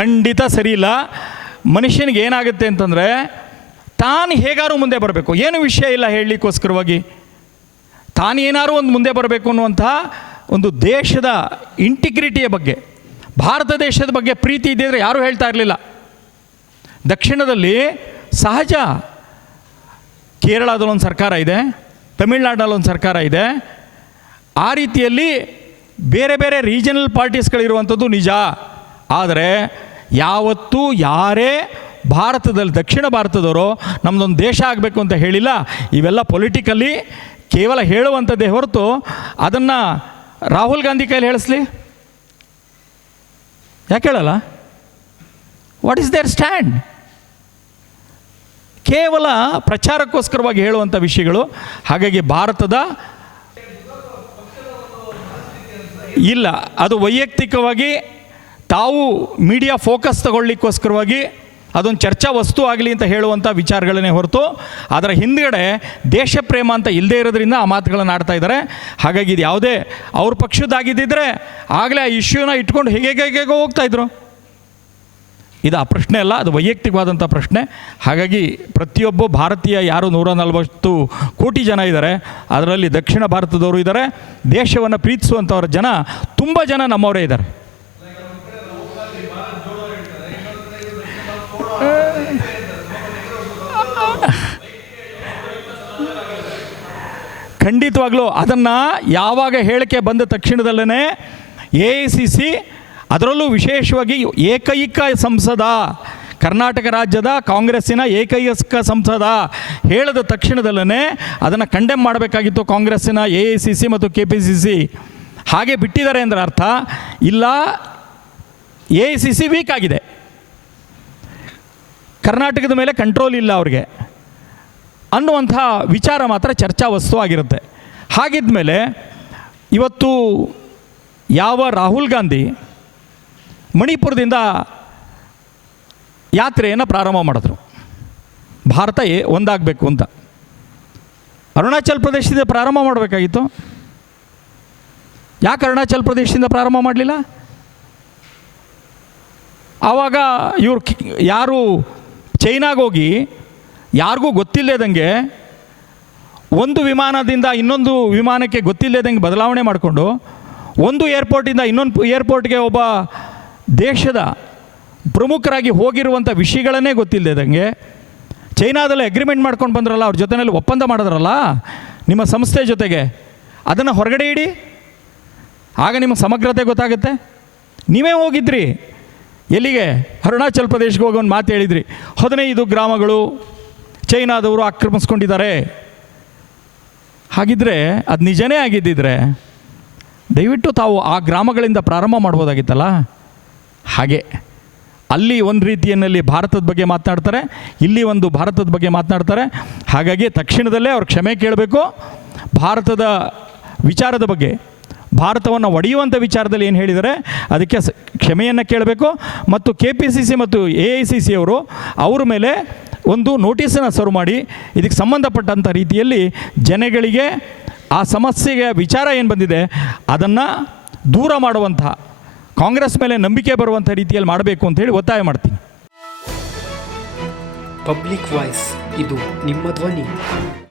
ಖಂಡಿತ ಸರಿಯಿಲ್ಲ ಮನುಷ್ಯನಿಗೆ ಏನಾಗುತ್ತೆ ಅಂತಂದರೆ ತಾನು ಹೇಗಾರು ಮುಂದೆ ಬರಬೇಕು ಏನು ವಿಷಯ ಇಲ್ಲ ಹೇಳಲಿಕ್ಕೋಸ್ಕರವಾಗಿ ತಾನೇನಾರು ಒಂದು ಮುಂದೆ ಬರಬೇಕು ಅನ್ನುವಂಥ ಒಂದು ದೇಶದ ಇಂಟಿಗ್ರಿಟಿಯ ಬಗ್ಗೆ ಭಾರತ ದೇಶದ ಬಗ್ಗೆ ಪ್ರೀತಿ ಇದೆ ಅಂದರೆ ಯಾರೂ ಹೇಳ್ತಾ ಇರಲಿಲ್ಲ ದಕ್ಷಿಣದಲ್ಲಿ ಸಹಜ ಕೇರಳದಲ್ಲೊಂದು ಸರ್ಕಾರ ಇದೆ ತಮಿಳ್ನಾಡಲ್ಲೊಂದು ಸರ್ಕಾರ ಇದೆ ಆ ರೀತಿಯಲ್ಲಿ ಬೇರೆ ಬೇರೆ ರೀಜನಲ್ ಪಾರ್ಟೀಸ್ಗಳಿರುವಂಥದ್ದು ನಿಜ ಆದರೆ ಯಾವತ್ತೂ ಯಾರೇ ಭಾರತದಲ್ಲಿ ದಕ್ಷಿಣ ಭಾರತದವರು ನಮ್ಮದೊಂದು ದೇಶ ಆಗಬೇಕು ಅಂತ ಹೇಳಿಲ್ಲ ಇವೆಲ್ಲ ಪೊಲಿಟಿಕಲಿ ಕೇವಲ ಹೇಳುವಂಥದ್ದೇ ಹೊರತು ಅದನ್ನು ರಾಹುಲ್ ಗಾಂಧಿ ಕೈಲಿ ಹೇಳಿಸ್ಲಿ ಯಾಕೆ ಹೇಳಲ್ಲ ವಾಟ್ ಈಸ್ ದೇರ್ ಸ್ಟ್ಯಾಂಡ್ ಕೇವಲ ಪ್ರಚಾರಕ್ಕೋಸ್ಕರವಾಗಿ ಹೇಳುವಂಥ ವಿಷಯಗಳು ಹಾಗಾಗಿ ಭಾರತದ ಇಲ್ಲ ಅದು ವೈಯಕ್ತಿಕವಾಗಿ ತಾವು ಮೀಡಿಯಾ ಫೋಕಸ್ ತಗೊಳ್ಳಿಕ್ಕೋಸ್ಕರವಾಗಿ ಅದೊಂದು ಚರ್ಚಾ ವಸ್ತು ಆಗಲಿ ಅಂತ ಹೇಳುವಂಥ ವಿಚಾರಗಳನ್ನೇ ಹೊರತು ಅದರ ಹಿಂದ್ಗಡೆ ದೇಶ ಪ್ರೇಮ ಅಂತ ಇಲ್ಲದೇ ಇರೋದ್ರಿಂದ ಆ ಮಾತುಗಳನ್ನು ಆಡ್ತಾ ಇದ್ದಾರೆ ಹಾಗಾಗಿ ಇದು ಯಾವುದೇ ಅವ್ರ ಪಕ್ಷದ್ದಾಗಿದ್ದಿದ್ರೆ ಆಗಲೇ ಆ ಇಶ್ಯೂನ ಇಟ್ಕೊಂಡು ಹೇಗೆ ಹೇಗೆ ಹೋಗ್ತಾಯಿದ್ರು ಇದು ಆ ಪ್ರಶ್ನೆ ಅಲ್ಲ ಅದು ವೈಯಕ್ತಿಕವಾದಂಥ ಪ್ರಶ್ನೆ ಹಾಗಾಗಿ ಪ್ರತಿಯೊಬ್ಬ ಭಾರತೀಯ ಯಾರು ನೂರ ನಲವತ್ತು ಕೋಟಿ ಜನ ಇದ್ದಾರೆ ಅದರಲ್ಲಿ ದಕ್ಷಿಣ ಭಾರತದವರು ಇದ್ದಾರೆ ದೇಶವನ್ನು ಪ್ರೀತಿಸುವಂಥವ್ರ ಜನ ತುಂಬ ಜನ ನಮ್ಮವರೇ ಇದ್ದಾರೆ ಖಂಡಿತವಾಗ್ಲೂ ಅದನ್ನು ಯಾವಾಗ ಹೇಳಿಕೆ ಬಂದ ತಕ್ಷಣದಲ್ಲೇ ಎ ಐ ಸಿ ಸಿ ಅದರಲ್ಲೂ ವಿಶೇಷವಾಗಿ ಏಕೈಕ ಸಂಸದ ಕರ್ನಾಟಕ ರಾಜ್ಯದ ಕಾಂಗ್ರೆಸ್ಸಿನ ಏಕೈಕ ಸಂಸದ ಹೇಳಿದ ತಕ್ಷಣದಲ್ಲೇ ಅದನ್ನು ಕಂಡೆಮ್ ಮಾಡಬೇಕಾಗಿತ್ತು ಕಾಂಗ್ರೆಸ್ಸಿನ ಎ ಐ ಸಿ ಸಿ ಮತ್ತು ಕೆ ಪಿ ಸಿ ಸಿ ಹಾಗೆ ಬಿಟ್ಟಿದ್ದಾರೆ ಅಂದ್ರೆ ಅರ್ಥ ಇಲ್ಲ A I C C weak ಆಗಿದೆ ಕರ್ನಾಟಕದ ಮೇಲೆ ಕಂಟ್ರೋಲ್ ಇಲ್ಲ ಅವ್ರಿಗೆ ಅನ್ನುವಂಥ ವಿಚಾರ ಮಾತ್ರ ಚರ್ಚಾ ವಸ್ತು ಆಗಿರುತ್ತೆ ಹಾಗಿದ್ದ ಮೇಲೆ ಇವತ್ತು ಯಾವ ರಾಹುಲ್ ಗಾಂಧಿ ಮಣಿಪುರದಿಂದ ಯಾತ್ರೆಯನ್ನು ಪ್ರಾರಂಭ ಮಾಡಿದ್ರು ಭಾರತ ಒಂದಾಗಬೇಕು ಅಂತ ಅರುಣಾಚಲ್ ಪ್ರದೇಶದಿಂದ ಪ್ರಾರಂಭ ಮಾಡಬೇಕಾಗಿತ್ತು ಯಾಕೆ ಅರುಣಾಚಲ್ ಪ್ರದೇಶದಿಂದ ಪ್ರಾರಂಭ ಮಾಡಲಿಲ್ಲ ಆವಾಗ ಇವರು ಯಾರು ಚೈನಾಗೋಗಿ ಯಾರಿಗೂ ಗೊತ್ತಿಲ್ಲದಂಗೆ ಒಂದು ವಿಮಾನದಿಂದ ಇನ್ನೊಂದು ವಿಮಾನಕ್ಕೆ ಗೊತ್ತಿಲ್ಲದಂಗೆ ಬದಲಾವಣೆ ಮಾಡಿಕೊಂಡು ಒಂದು ಏರ್ಪೋರ್ಟಿಂದ ಇನ್ನೊಂದು ಏರ್ಪೋರ್ಟ್ಗೆ ಒಬ್ಬ ದೇಶದ ಪ್ರಮುಖರಾಗಿ ಹೋಗಿರುವಂಥ ವಿಷಯಗಳನ್ನೇ ಗೊತ್ತಿಲ್ಲದಂಗೆ ಚೈನಾದಲ್ಲಿ ಅಗ್ರಿಮೆಂಟ್ ಮಾಡ್ಕೊಂಡು ಬಂದ್ರಲ್ಲ ಅವ್ರ ಜೊತೆಯಲ್ಲಿ ಒಪ್ಪಂದ ಮಾಡಿದ್ರಲ್ಲ ನಿಮ್ಮ ಸಂಸ್ಥೆ ಜೊತೆಗೆ ಅದನ್ನು ಹೊರಗಡೆ ಇಡಿ ಆಗ ನಿಮ್ಮ ಸಮಗ್ರತೆ ಗೊತ್ತಾಗುತ್ತೆ ನೀವೇ ಹೋಗಿದ್ರಿ ಎಲ್ಲಿಗೆ ಅರುಣಾಚಲ್ ಪ್ರದೇಶಕ್ಕೆ ಹೋಗಿ ಒಂದು ಮಾತು ಹೇಳಿದ್ರಿ ಹದಿನೈದು ಗ್ರಾಮಗಳು ಚೈನಾದವರು ಆಕ್ರಮಿಸ್ಕೊಂಡಿದ್ದಾರೆ ಹಾಗಿದ್ರೆ ಅದು ನಿಜನೇ ಆಗಿದ್ದಿದ್ರೆ ದಯವಿಟ್ಟು ತಾವು ಆ ಗ್ರಾಮಗಳಿಂದ ಪ್ರಾರಂಭ ಮಾಡ್ಬೋದಾಗಿತ್ತಲ್ಲ ಹಾಗೆ ಅಲ್ಲಿ ಒಂದು ರೀತಿಯಲ್ಲಿ ಭಾರತದ ಬಗ್ಗೆ ಮಾತನಾಡ್ತಾರೆ ಇಲ್ಲಿ ಒಂದು ಭಾರತದ ಬಗ್ಗೆ ಮಾತನಾಡ್ತಾರೆ ಹಾಗಾಗಿ ತಕ್ಷಣದಲ್ಲೇ ಅವ್ರು ಕ್ಷಮೆ ಕೇಳಬೇಕು ಭಾರತದ ವಿಚಾರದ ಬಗ್ಗೆ ಭಾರತವನ್ನು ಒಡೆಯುವಂಥ ವಿಚಾರದಲ್ಲಿ ಏನು ಹೇಳಿದರೆ ಅದಕ್ಕೆ ಕ್ಷಮೆಯನ್ನು ಕೇಳಬೇಕು ಮತ್ತು ಕೆ ಪಿ ಸಿ ಸಿ ಮತ್ತು ಎ ಐ ಸಿ ಸಿ ಅವರು ಅವ್ರ ಮೇಲೆ ಒಂದು ನೋಟಿಸನ್ನು ಸರ್ವ್ ಮಾಡಿ ಇದಕ್ಕೆ ಸಂಬಂಧಪಟ್ಟಂಥ ರೀತಿಯಲ್ಲಿ ಜನಗಳಿಗೆ ಆ ಸಮಸ್ಯೆಯ ವಿಚಾರ ಏನು ಬಂದಿದೆ ಅದನ್ನು ದೂರ ಮಾಡುವಂತಹ ಕಾಂಗ್ರೆಸ್ ಮೇಲೆ ನಂಬಿಕೆ ಬರುವಂಥ ರೀತಿಯಲ್ಲಿ ಮಾಡಬೇಕು ಅಂತ ಹೇಳಿ ಒತ್ತಾಯ ಮಾಡ್ತೀನಿ ಪಬ್ಲಿಕ್ ವಾಯ್ಸ್ ಇದು ನಿಮ್ಮ ಧ್ವನಿ